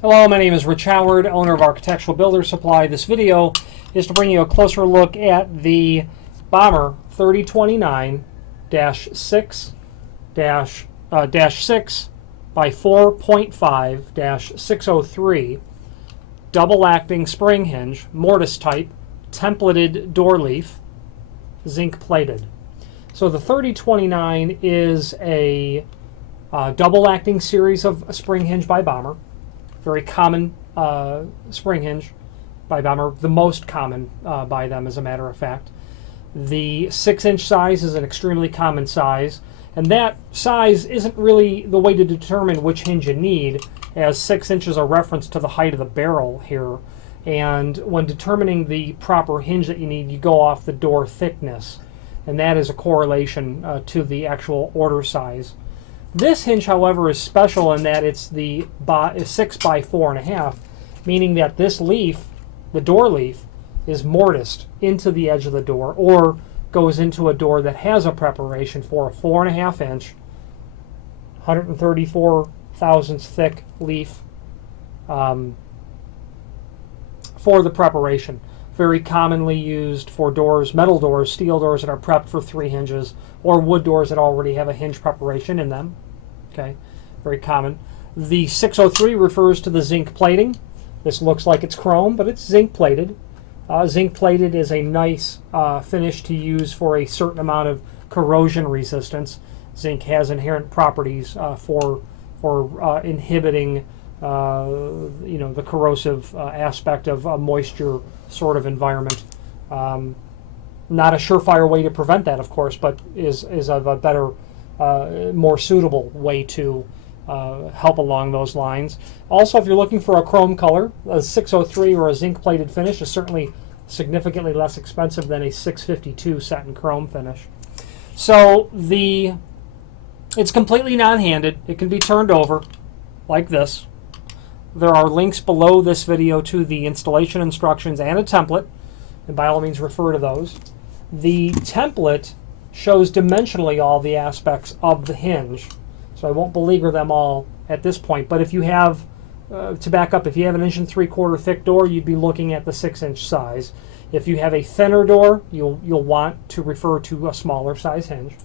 Hello, my name is Rich Howard, owner of Architectural Builder Supply. This video is to bring you a closer look at the Bommer 3029-6x4.5-603 double-acting spring hinge, mortise type, templated door leaf, zinc plated. So the 3029 is a double-acting series of spring hinge by Bommer. Very common spring hinge by Bommer, the most common by them, as a matter of fact. The 6-inch size is an extremely common size, and that size isn't really the way to determine which hinge you need, as 6 inches are reference to the height of the barrel here. And when determining the proper hinge that you need, you go off the door thickness, and that is a correlation to the actual order size. This hinge, however, is special in that it's the 6 by 4.5, meaning that this leaf, the door leaf, is mortised into the edge of the door, or goes into a door that has a preparation for a 4.5 inch, 134 thousandths thick leaf for the preparation. Very commonly used for doors, metal doors, steel doors that are prepped for 3 hinges, or wood doors that already have a hinge preparation in them. Okay, very common. The 603 refers to the zinc plating. This looks like it's chrome, but it's zinc plated. Zinc plated is a nice finish to use for a certain amount of corrosion resistance. Zinc has inherent properties for inhibiting the corrosive aspect of a moisture sort of environment. Not a surefire way to prevent that, of course, but is of a better, more suitable way to help along those lines. Also, if you're looking for a chrome color, a 603 or a zinc plated finish is certainly significantly less expensive than a 652 satin chrome finish. So it's completely non-handed. It can be turned over like this. There are links below this video to the installation instructions and a template, and by all means refer to those. The template shows dimensionally all the aspects of the hinge, so I won't beleaguer them all at this point. But if you have, to back up, if you have an 1 3/4 thick door, you'd be looking at the 6-inch size. If you have a thinner door, you'll want to refer to a smaller size hinge.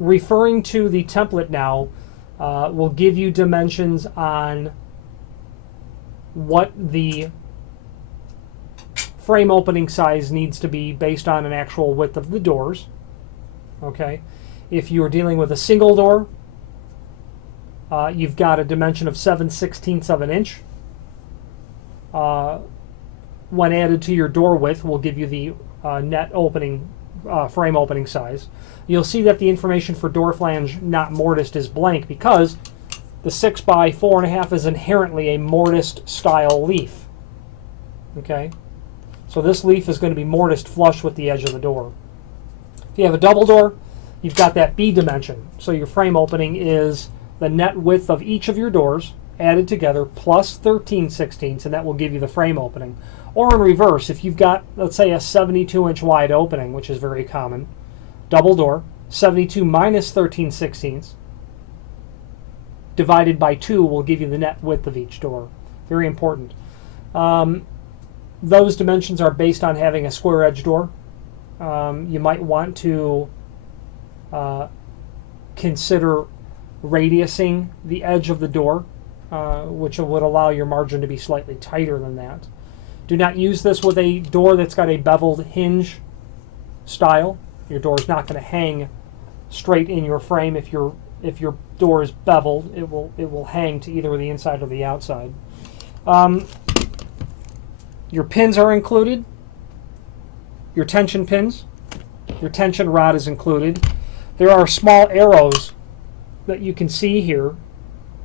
Referring to the template now will give you dimensions on what the frame opening size needs to be based on an actual width of the doors. Okay, if you're dealing with a single door, you've got a dimension of 7/16 of an inch. When added to your door width, will give you the net opening frame opening size. You'll see that the information for door flange not mortised is blank because the 6 by 4.5 is inherently a mortised style leaf. Okay, so this leaf is going to be mortised flush with the edge of the door. If you have a double door, you've got that B dimension. So your frame opening is the net width of each of your doors added together plus 13/16, and that will give you the frame opening. Or in reverse, if you've got, let's say, a 72-inch wide opening, which is very common, double door, 72 minus 13/16 divided by 2 will give you the net width of each door. Very important. Those dimensions are based on having a square edge door. You might want to consider radiusing the edge of the door, which would allow your margin to be slightly tighter than that. Do not use this with a door that's got a beveled hinge style. Your door is not going to hang straight in your frame. If your door is beveled, it will hang to either the inside or the outside. Your pins are included. Your tension pins. Your tension rod is included. There are small arrows that you can see here.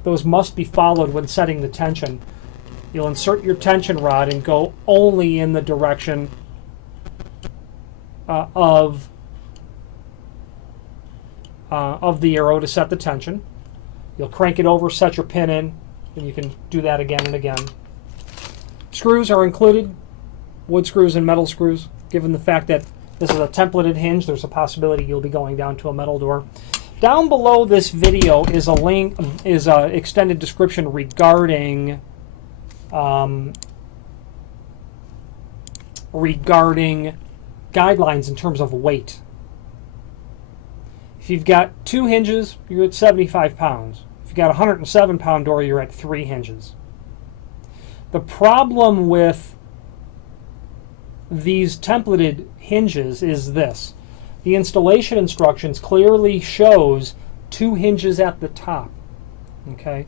Those must be followed when setting the tension. You'll insert your tension rod and go only in the direction of the arrow to set the tension. You'll crank it over, set your pin in, and you can do that again and again. Screws are included, wood screws and metal screws. Given the fact that this is a templated hinge, there's a possibility you'll be going down to a metal door. Down below this video is a link, is an extended description regarding guidelines in terms of weight. If you've got 2 hinges, you're at 75 pounds. If you've got a 107-pound door, you're at 3 hinges. The problem with these templated hinges is this. The installation instructions clearly shows 2 hinges at the top. Okay?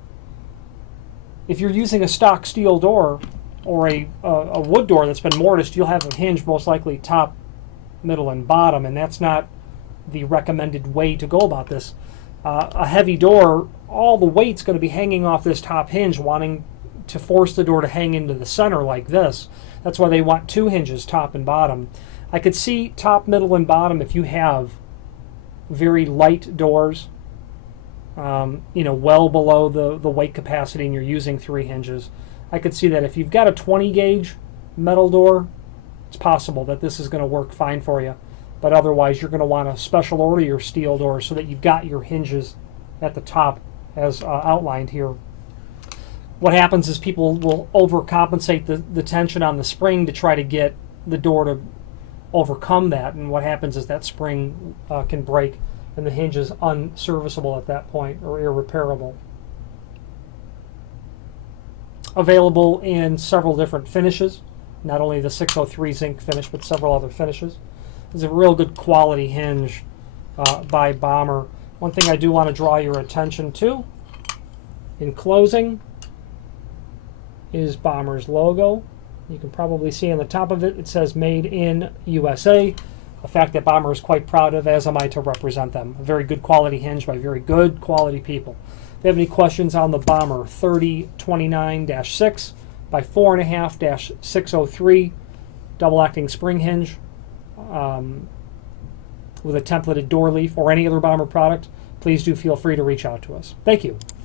If you're using a stock steel door or a wood door that's been mortised, you'll have a hinge most likely top, middle, and bottom, and that's not the recommended way to go about this. A heavy door, all the weight's going to be hanging off this top hinge, wanting to force the door to hang into the center like this. That's why they want 2 hinges, top and bottom. I could see top, middle, and bottom if you have very light doors, well below the weight capacity and you're using 3 hinges. I could see that if you've got a 20 gauge metal door, it's possible that this is going to work fine for you. But otherwise, you're going to want to special order your steel door so that you've got your hinges at the top as outlined here. What happens is people will overcompensate the tension on the spring to try to get the door to overcome that, and what happens is that spring can break and the hinge is unserviceable at that point, or irreparable. Available in several different finishes, not only the 603 zinc finish but several other finishes. It's a real good quality hinge by Bommer. One thing I do want to draw your attention to in closing is Bommer's logo. You can probably see on the top of it, it says Made in USA, a fact that Bommer is quite proud of, as am I to represent them. A very good quality hinge by very good quality people. If you have any questions on the Bommer 3029-6x4.5-603 double acting spring hinge with a templated door leaf or any other Bommer product, please do feel free to reach out to us. Thank you.